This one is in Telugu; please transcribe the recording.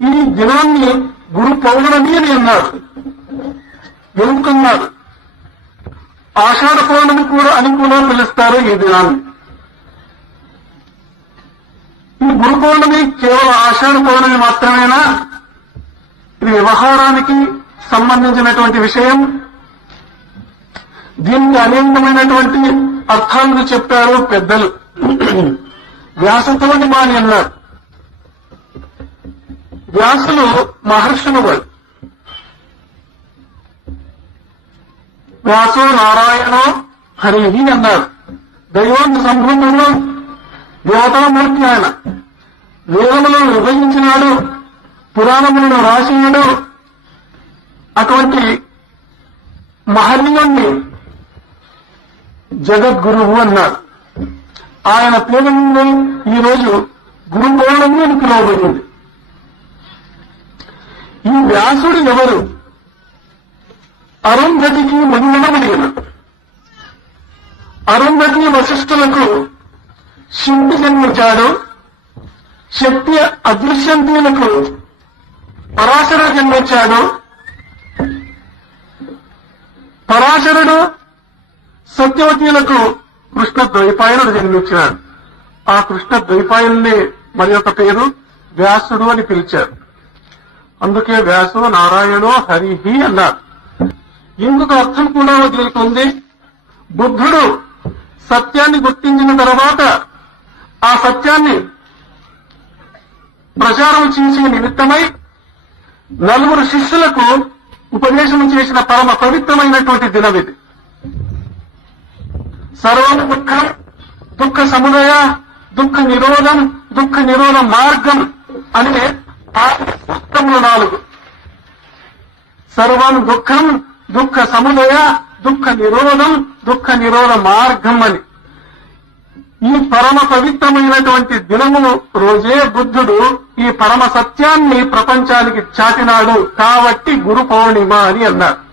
ఈ దినాన్ని గురు పౌర్ణమి అని అన్నారు. ఎందుకన్నారు? ఆషాఢ పౌర్ణమి కూడా అని కూడా పిలుస్తారు ఈ దినాన్ని. ఈ గురు పౌర్ణమి కేవలం ఆషాఢ పౌర్ణమి మాత్రమేనా? ఇది వ్యవహారానికి సంబంధించినటువంటి విషయం. దీనికి అనేకమైనటువంటి అర్థాలను చెప్పారు పెద్దలు. వ్యాసతోని మాని అన్నారు. వ్యాసులు మహర్షులు వారు. వ్యాసో నారాయణో హరిహి అన్నారు. దైవాంత సంభూతుడు, దేవతామూర్తి ఆయన. వేదములను విభజించినాడు, పురాణములను రాసినాడు. అటువంటి మహనీయుణ్ణి జగద్గురువు అన్నారు. ఆయన పేరుని ఈరోజు గురు పౌర్ణమి అని పిలువబడింది. ఈ వ్యాసుడు ఎవరు? అరుంధతికి మనుమడమడిగిన. అరుంధతి వశిష్ఠులకు శివుడు జన్మించాడు. శక్తి అదృశ్యంతులకు పరాశర జన్మించాడు. పరాశరుడు సత్యవతీలకు కృష్ణ ద్వైపాయనుడు జన్మించాడు. ఆ కృష్ణ ద్వైపాయనుని మరి ఒక పేరు వ్యాసుడు అని పిలిచారు. అందుకే వ్యాసో నారాయణో హరిహి అన్నారు. ఇందుకు అర్థం కూడా వదులుతుంది. బుద్ధుడు సత్యాన్ని గుర్తించిన తర్వాత ఆ సత్యాన్ని ప్రచారం చేసే నిమిత్తమై నలుగురు శిష్యులకు ఉపదేశం చేసిన పరమ పవిత్రమైనటువంటి దినం ఇది. సర్వం దుఃఖం, దుఃఖ సముదయ, దుఃఖ నిరోధం, దుఃఖ నిరోధ మార్గం అనే సూత్రములు 4. సర్వం దుఃఖం, దుఃఖ సముదయ, దుఃఖ నిరోధం, దుఃఖ నిరోధ మార్గం అని. ఈ పరమ పవిత్రమైనటువంటి దినము రోజే బుద్ధుడు ఈ పరమ సత్యాన్ని ప్రపంచానికి చాటినాడు. కాబట్టి గురు పౌర్ణిమ అని అన్నారు.